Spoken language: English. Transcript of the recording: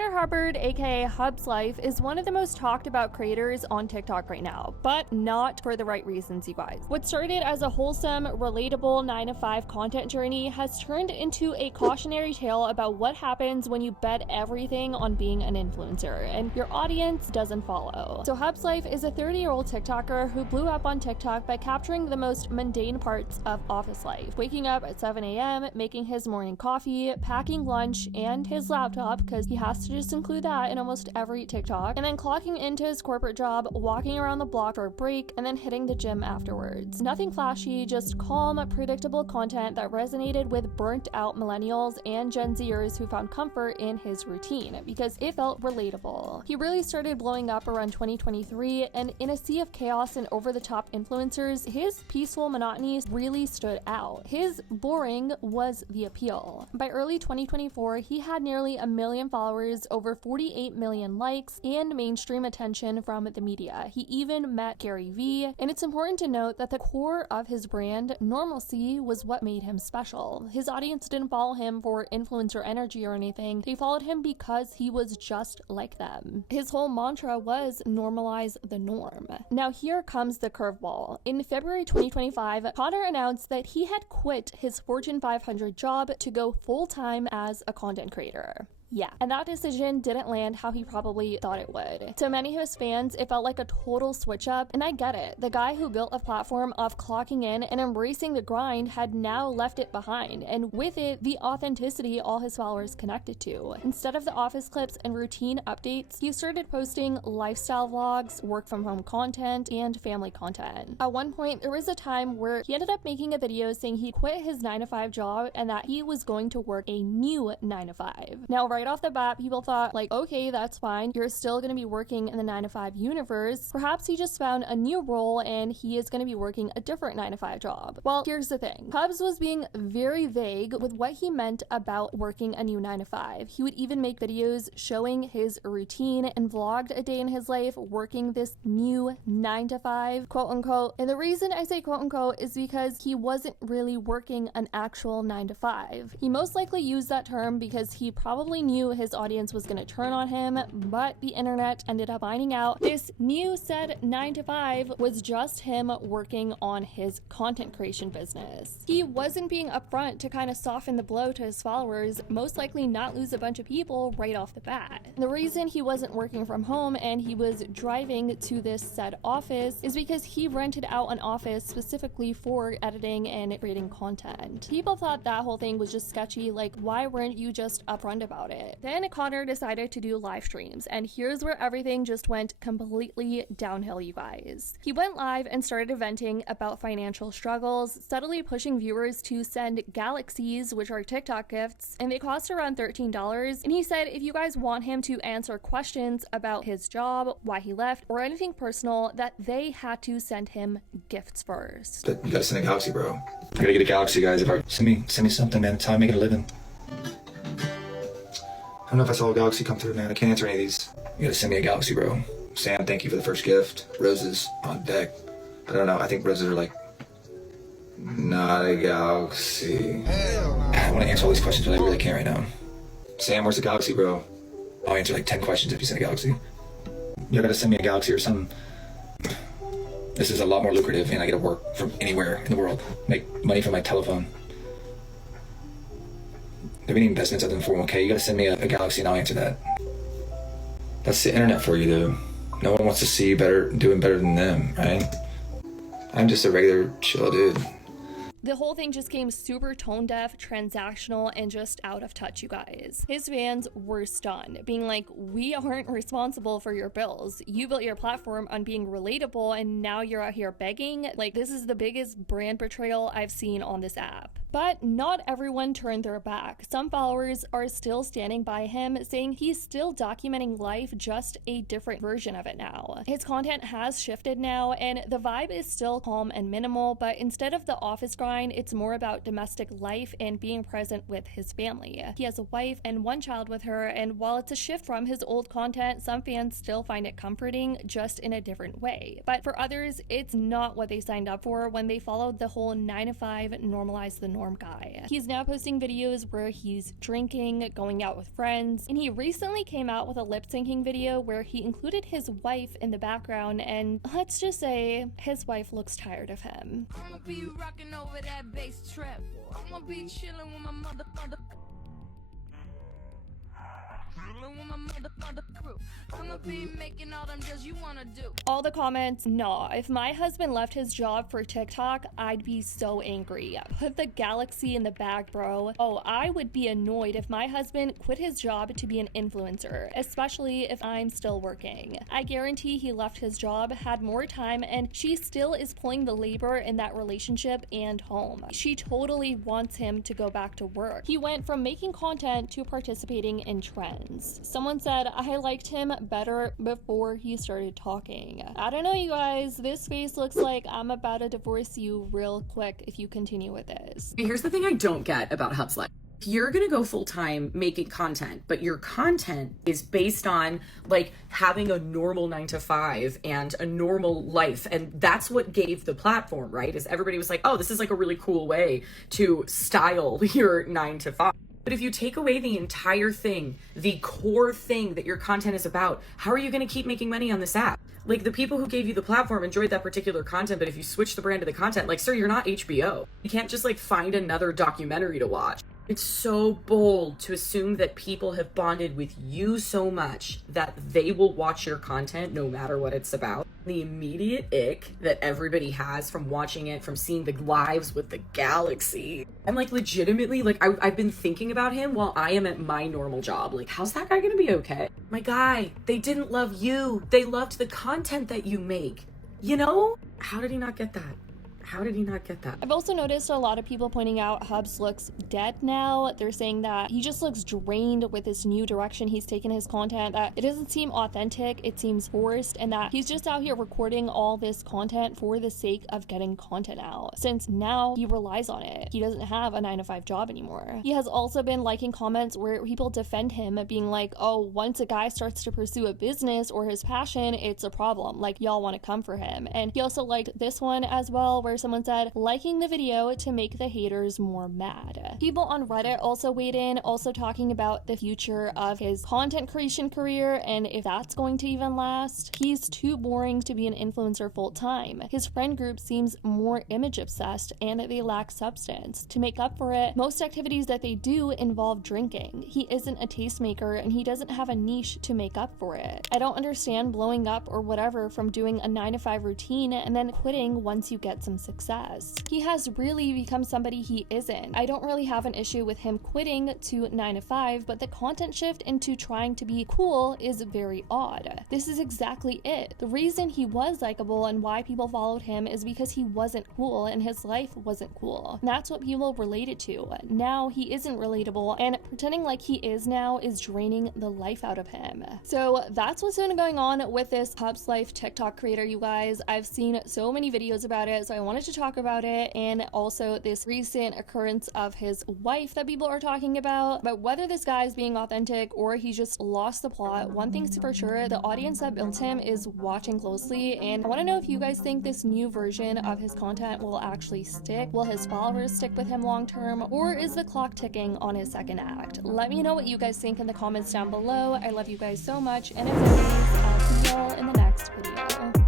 Connor Hubbard, aka Hub's Life, is one of the most talked about creators on TikTok right now, but not for the right reasons, you guys. What started as a wholesome, relatable 9-to-5 content journey has turned into a cautionary tale about what happens when you bet everything on being an influencer and your audience doesn't follow. So Hub's Life is a 30-year-old TikToker who blew up on TikTok by capturing the most mundane parts of office life. Waking up at 7 a.m., making his morning coffee, packing lunch and his laptop, because he has to just include that in almost every TikTok, and then clocking into his corporate job, walking around the block for a break, and then hitting the gym afterwards. Nothing flashy, just calm, predictable content that resonated with burnt out millennials and Gen Zers who found comfort in his routine because it felt relatable. He really started blowing up around 2023, and in a sea of chaos and over-the-top influencers, his peaceful monotony really stood out. His boring was the appeal. By early 2024, he had nearly 1 million followers, over 48 million likes, and mainstream attention from the media. He even met Gary Vee, and it's important to note that the core of his brand, normalcy, was what made him special. His audience didn't follow him for influencer energy or anything. They followed him because he was just like them. His whole mantra was normalize the norm. Now here comes the curveball. In February 2025, Connor announced that he had quit his Fortune 500 job to go full-time as a content creator. Yeah, and that decision didn't land how he probably thought it would. To many of his fans, it felt like a total switch up, and I get it. The guy who built a platform off clocking in and embracing the grind had now left it behind, and with it, the authenticity all his followers connected to. Instead of the office clips and routine updates, he started posting lifestyle vlogs, work from home content, and family content. At one point, there was a time where he ended up making a video saying he quit his 9-to-5 job and that he was going to work a new 9-to-5. Now, right off the bat, people thought, like, okay, that's fine. You're still going to be working in the 9-to-5 universe. Perhaps he just found a new role and he is going to be working a different 9-to-5 job. Well, here's the thing. Hubs was being very vague with what he meant about working a new 9-to-5. He would even make videos showing his routine and vlogged a day in his life working this new 9-to-5, quote unquote. And the reason I say quote unquote is because he wasn't really working an actual 9-to-5. He most likely used that term because he probably knew his audience was going to turn on him, but the internet ended up finding out this new said 9-to-5 was just him working on his content creation business. He wasn't being upfront to kind of soften the blow to his followers, most likely not lose a bunch of people right off the bat. The reason he wasn't working from home and he was driving to this said office is because he rented out an office specifically for editing and creating content. People thought that whole thing was just sketchy, like why weren't you just upfront about it? Then Connor decided to do live streams, and here's where everything just went completely downhill, you guys. He went live and started venting about financial struggles, subtly pushing viewers to send galaxies, which are TikTok gifts, and they cost around $13. And he said if you guys want him to answer questions about his job, why he left, or anything personal, that they had to send him gifts first. But you gotta send a galaxy, bro. I gotta get a galaxy, guys. Send me something, man. It's how I'm making a living. I don't know if I saw a galaxy come through, man. I can't answer any of these. You gotta send me a galaxy, bro. Sam, thank you for the first gift. Roses on deck. I don't know. I think roses are like not a galaxy. I want to answer all these questions, but I really can't right now. Sam, where's the galaxy, bro? I'll answer like 10 questions if you send a galaxy. You gotta send me a galaxy or something. This is a lot more lucrative, and I get to work from anywhere in the world. Make money from my telephone. There any investments other than 401k? You gotta send me a galaxy and I'll answer that. That's the internet for you, though. No one wants to see you doing better than them, right? I'm just a regular chill dude. The whole thing just came super tone deaf, transactional, and just out of touch, you guys. His fans were stunned, being like, we aren't responsible for your bills. You built your platform on being relatable and now you're out here begging? Like, this is the biggest brand betrayal I've seen on this app. But not everyone turned their back. Some followers are still standing by him, saying he's still documenting life, just a different version of it now. His content has shifted now, and the vibe is still calm and minimal, but instead of the office grind, it's more about domestic life and being present with his family. He has a wife and one child with her, and while it's a shift from his old content, some fans still find it comforting, just in a different way. But for others, it's not what they signed up for when they followed the whole 9-to-5 normalize the norm norm guy. He's now posting videos where he's drinking, going out with friends, and he recently came out with a lip syncing video where he included his wife in the background, and let's just say his wife looks tired of him. I'ma be rocking over that bass trap. I'ma be chilling with my mother crew. I'ma be making all them deals you wanna do. All the comments, nah, if my husband left his job for TikTok, I'd be so angry. Put the galaxy in the bag, bro. Oh, I would be annoyed if my husband quit his job to be an influencer, especially if I'm still working. I guarantee he left his job, had more time, and she still is pulling the labor in that relationship and home. She totally wants him to go back to work. He went from making content to participating in trends. Someone said, I liked him better before he started talking. I don't know, you guys. This face looks like I'm about to divorce you real quick if you continue with this. Here's the thing I don't get about Hub's life. If you're gonna go full-time making content, but your content is based on like having a normal 9 to 5 and a normal life, and that's what gave the platform, right? Is everybody was like, oh, this is like a really cool way to style your 9 to 5. But if you take away the entire thing, the core thing that your content is about, how are you going to keep making money on this app? Like, the people who gave you the platform enjoyed that particular content, but if you switch the brand of the content, like, sir, you're not HBO. You can't just like find another documentary to watch. It's so bold to assume that people have bonded with you so much that they will watch your content no matter what it's about. The immediate ick that everybody has from watching it, from seeing the lives with the galaxy. I'm like, legitimately, like, I've been thinking about him while I am at my normal job. Like, how's that guy gonna be okay? My guy, they didn't love you. They loved the content that you make. You know? How did he not get that? How did he not get that? I've also noticed a lot of people pointing out Hubs looks dead now. They're saying that he just looks drained with this new direction he's taken his content, that it doesn't seem authentic, it seems forced, and that he's just out here recording all this content for the sake of getting content out, since now he relies on it. He doesn't have a 9 to 5 job anymore. He has also been liking comments where people defend him, being like, oh, once a guy starts to pursue a business or his passion, it's a problem. Like, y'all want to come for him. And he also liked this one as well, where someone said, liking the video to make the haters more mad. People on Reddit also weighed in, also talking about the future of his content creation career and if that's going to even last. He's too boring to be an influencer full time. His friend group seems more image obsessed and they lack substance. To make up for it, most activities that they do involve drinking. He isn't a tastemaker and he doesn't have a niche to make up for it. I don't understand blowing up or whatever from doing a 9 to 5 routine and then quitting once you get some success. He has really become somebody he isn't. I don't really have an issue with him quitting to 9 to 5, but the content shift into trying to be cool is very odd. This is exactly it. The reason he was likable and why people followed him is because he wasn't cool and his life wasn't cool. And that's what people related to. Now he isn't relatable, and pretending like he is now is draining the life out of him. So that's what's been going on with this Hubs Life TikTok creator, you guys. I've seen so many videos about it, so I wanted to talk about it, and also this recent occurrence of his wife that people are talking about. But whether this guy is being authentic or he just lost the plot, one thing's for sure, the audience that built him is watching closely, and I want to know if you guys think this new version of his content will actually stick. Will his followers stick with him long term, or is the clock ticking on his second act? Let me know what you guys think in the comments down below. I love you guys so much, and as always, I'll see y'all in the next video.